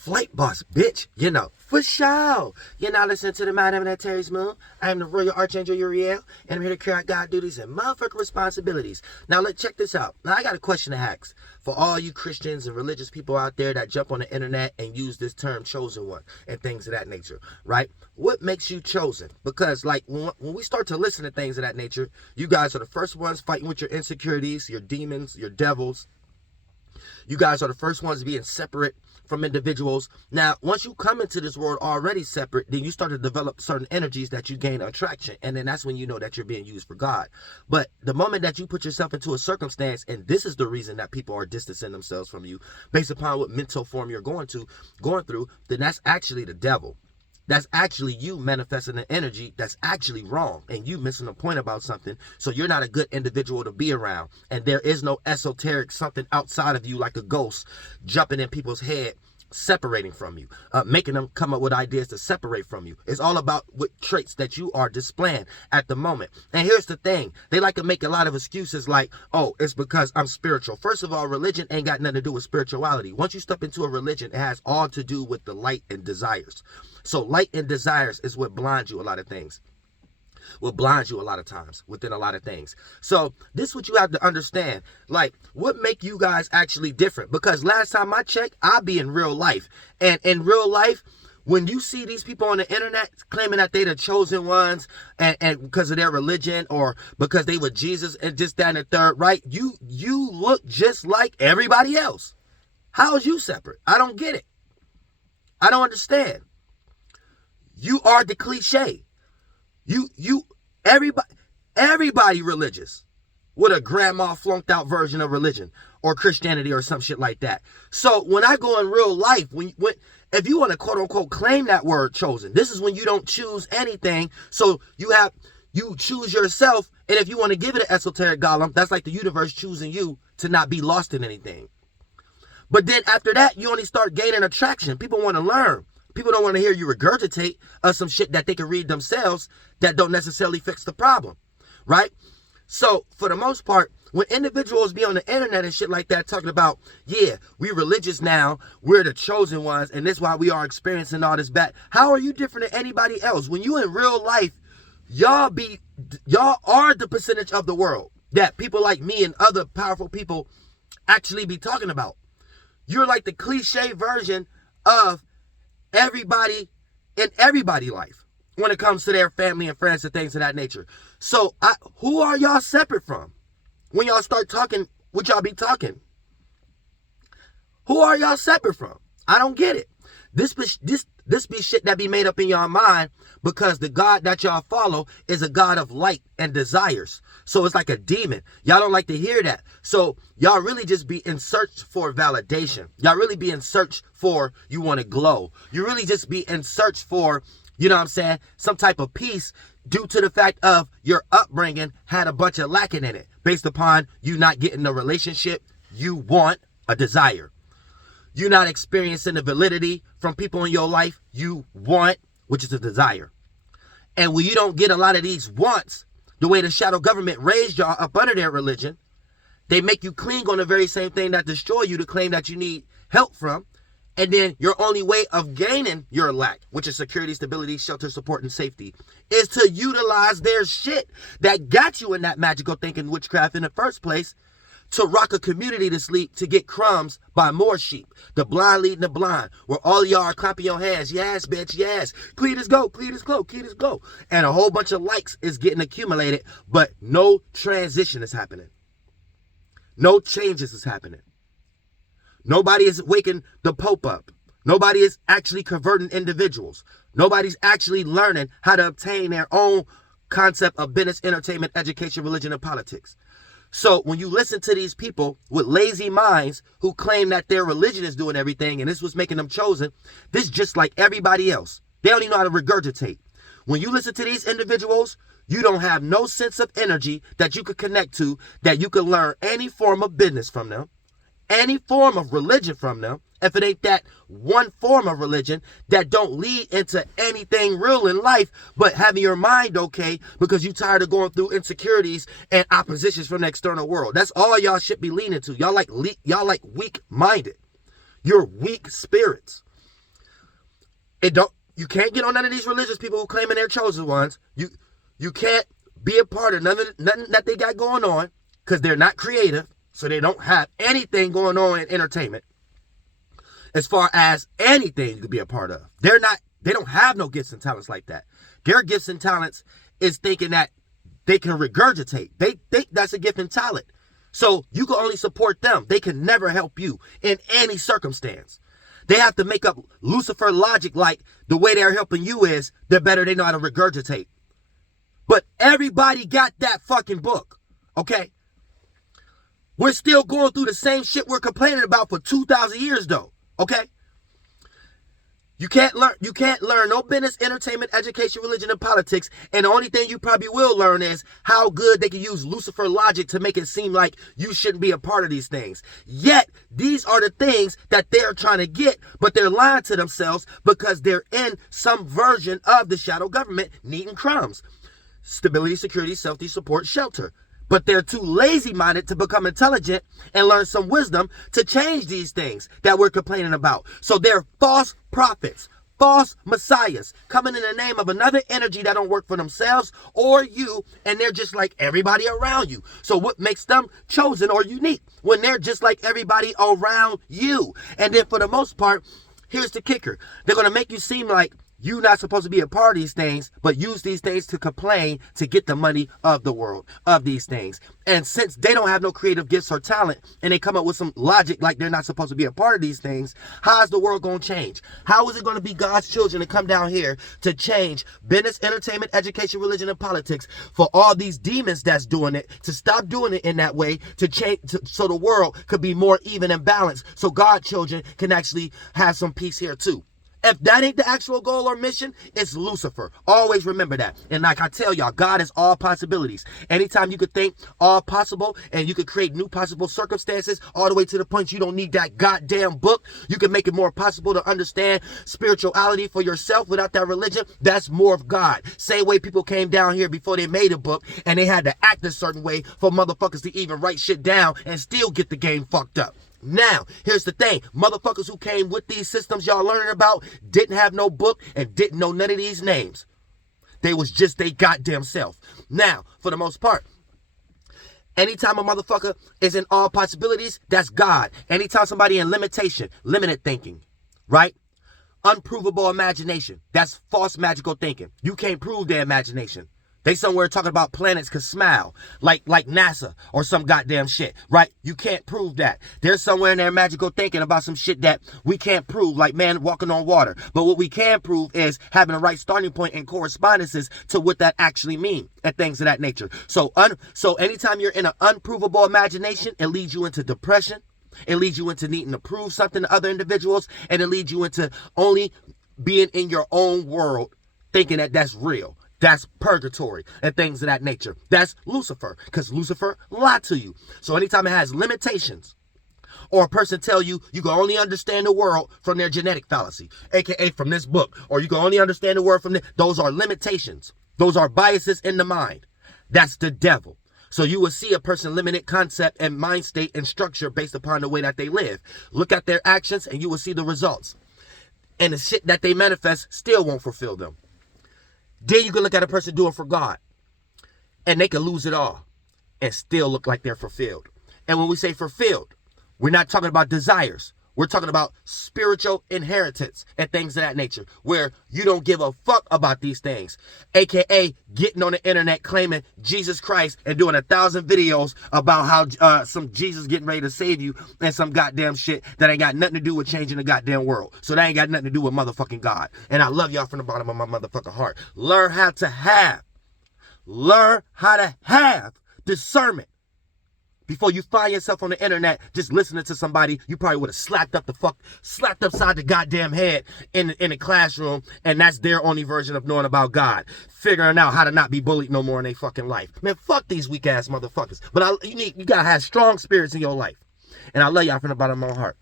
Flight boss, bitch. For sure. You're now listening to the Mind of Terry's Moon. I am the Royal Archangel Uriel, and I'm here to carry out God duties and motherfucking responsibilities. Now, let's check this out. Now, I got a question to ask for all you Christians and religious people out there that jump on the internet and use this term chosen one and things of that nature, right? What makes you chosen? Because, like, when we start to listen to things of that nature, you guys are the first ones fighting with your insecurities, your demons, your devils. You guys are the first ones being separate from individuals. Now, once you come into this world already separate, then you start to develop certain energies that you gain attraction. And then that's when you know that you're being used for God. But the moment that you put yourself into a circumstance, and this is the reason that people are distancing themselves from you based upon what mental form you're going through, then that's actually the devil. That's actually you manifesting an energy that's actually wrong and you missing a point about something. So you're not a good individual to be around. And there is no esoteric something outside of you like a ghost jumping in people's head, separating from you, making them come up with ideas to separate from you. It's all about what traits that you are displaying at the moment. And here's the thing. They like to make a lot of excuses like, oh, it's because I'm spiritual. First of all, religion ain't got nothing to do with spirituality. Once you step into a religion, it has all to do with the light and desires. So light and desires is what blinds you a lot of things. What blinds you a lot of times within a lot of things. So this is what you have to understand. Like, what make you guys actually different? Because last time I checked, I be in real life. And in real life, when you see these people on the internet claiming that they the chosen ones and because of their religion or because they were Jesus and just that and the third, right? You look just like everybody else. How is you separate? I don't get it. I don't understand. You are the cliche. Everybody religious with a grandma flunked out version of religion or Christianity or some shit like that. So when I go in real life, if you want to quote unquote claim that word chosen, this is when you don't choose anything. So you choose yourself. And if you want to give it an esoteric golem, that's like the universe choosing you to not be lost in anything. But then after that, you only start gaining attraction. People want to learn. People don't want to hear you regurgitate some shit that they can read themselves that don't necessarily fix the problem, right? So for the most part, when individuals be on the internet and shit like that talking about, yeah, we religious now, we're the chosen ones, and this is why we are experiencing all this bad. How are you different than anybody else? When you in real life, y'all are the percentage of the world that people like me and other powerful people actually be talking about. You're like the cliche version of everybody in everybody's life when it comes to their family and friends and things of that nature. So who are y'all separate from? When y'all start talking, what y'all be talking? Who are y'all separate from? I don't get it. This be shit that be made up in y'all mind because the God that y'all follow is a God of light and desires. So it's like a demon. Y'all don't like to hear that. So y'all really just be in search for validation. Y'all really be in search for you want to glow. You really just be in search for, you know what I'm saying, some type of peace due to the fact of your upbringing had a bunch of lacking in it based upon you not getting the relationship you want, a desire. You're not experiencing the validity from people in your life you want, which is a desire. And when you don't get a lot of these wants, the way the shadow government raised y'all up under their religion, they make you cling on the very same thing that destroy you to claim that you need help from. And then your only way of gaining your lack, which is security, stability, shelter, support, and safety, is to utilize their shit that got you in that magical thinking witchcraft in the first place, to rock a community to sleep, to get crumbs by more sheep. The blind leading the blind, where all y'all are clapping your hands. Yes, bitch, yes. Cletus go, Cletus go, Cletus go. And a whole bunch of likes is getting accumulated, but no transition is happening. No changes is happening. Nobody is waking the Pope up. Nobody is actually converting individuals. Nobody's actually learning how to obtain their own concept of business, entertainment, education, religion, and politics. So when you listen to these people with lazy minds who claim that their religion is doing everything and this was making them chosen, this is just like everybody else. They don't even know how to regurgitate. When you listen to these individuals, you don't have no sense of energy that you could connect to, that you could learn any form of business from them, any form of religion from them, if it ain't that one form of religion that don't lead into anything real in life, but having your mind okay because you tired of going through insecurities and oppositions from the external world. That's all y'all should be leaning to. Y'all like weak-minded. You're weak spirits. You can't get on none of these religious people who claiming they're chosen ones. You can't be a part of nothing that they got going on because they're not creative, so they don't have anything going on in entertainment. As far as anything you could be a part of, they don't have no gifts and talents like that. Their gifts and talents is thinking that they can regurgitate. They think that's a gift and talent. So you can only support them. They can never help you in any circumstance. They have to make up Lucifer logic like the way they're helping you is the better they know how to regurgitate. But everybody got that fucking book, okay? We're still going through the same shit we're complaining about for 2,000 years though, okay? You can't learn no business, entertainment, education, religion, and politics. And the only thing you probably will learn is how good they can use Lucifer logic to make it seem like you shouldn't be a part of these things. Yet, these are the things that they're trying to get, but they're lying to themselves because they're in some version of the shadow government needing crumbs. Stability, security, safety, support, shelter. But they're too lazy-minded to become intelligent and learn some wisdom to change these things that we're complaining about. So they're false prophets, false messiahs, coming in the name of another energy that don't work for themselves or you, and they're just like everybody around you. So what makes them chosen or unique when they're just like everybody around you? And then for the most part, here's the kicker. They're going to make you seem like you're not supposed to be a part of these things, but use these things to complain to get the money of the world, of these things. And since they don't have no creative gifts or talent, and they come up with some logic like they're not supposed to be a part of these things, how is the world going to change? How is it going to be God's children to come down here to change business, entertainment, education, religion, and politics for all these demons that's doing it, to stop doing it in that way, to change, so the world could be more even and balanced, so God's children can actually have some peace here too? If that ain't the actual goal or mission, it's Lucifer. Always remember that. And like I tell y'all, God is all possibilities. Anytime you could think all possible and you could create new possible circumstances all the way to the point you don't need that goddamn book, you can make it more possible to understand spirituality for yourself without that religion. That's more of God. Same way people came down here before they made a book and they had to act a certain way for motherfuckers to even write shit down and still get the game fucked up. Now, here's the thing. Motherfuckers who came with these systems y'all learning about didn't have no book and didn't know none of these names. They was just they goddamn self. Now, for the most part, anytime a motherfucker is in all possibilities, that's God. Anytime somebody in limitation, limited thinking, right? Unprovable imagination. That's false magical thinking. You can't prove their imagination. They somewhere talking about planets could smile, like NASA or some goddamn shit, right? You can't prove that. They're somewhere in their magical thinking about some shit that we can't prove, like man walking on water. But what we can prove is having the right starting point and correspondences to what that actually means and things of that nature. So anytime you're in an unprovable imagination, it leads you into depression. It leads you into needing to prove something to other individuals, and it leads you into only being in your own world, thinking that that's real. That's purgatory and things of that nature. That's Lucifer, because Lucifer lied to you. So anytime it has limitations, or a person tell you you can only understand the world from their genetic fallacy, aka from this book, or you can only understand the world from this, those are limitations. Those are biases in the mind. That's the devil. So you will see a person limited concept and mind state and structure based upon the way that they live. Look at their actions and you will see the results. And the shit that they manifest still won't fulfill them. Then you can look at a person doing for God, and they can lose it all and still look like they're fulfilled. And when we say fulfilled, we're not talking about desires. We're talking about spiritual inheritance and things of that nature, where you don't give a fuck about these things, aka getting on the internet claiming Jesus Christ and doing 1,000 videos about how some Jesus getting ready to save you and some goddamn shit that ain't got nothing to do with changing the goddamn world. So that ain't got nothing to do with motherfucking God. And I love y'all from the bottom of my motherfucking heart. Learn how to have discernment. Before you find yourself on the internet just listening to somebody you probably would have slapped upside the goddamn head in the classroom, and that's their only version of knowing about God, figuring out how to not be bullied no more in their fucking life. Man, fuck these weak ass motherfuckers. But you gotta have strong spirits in your life. And I love y'all from the bottom of my heart.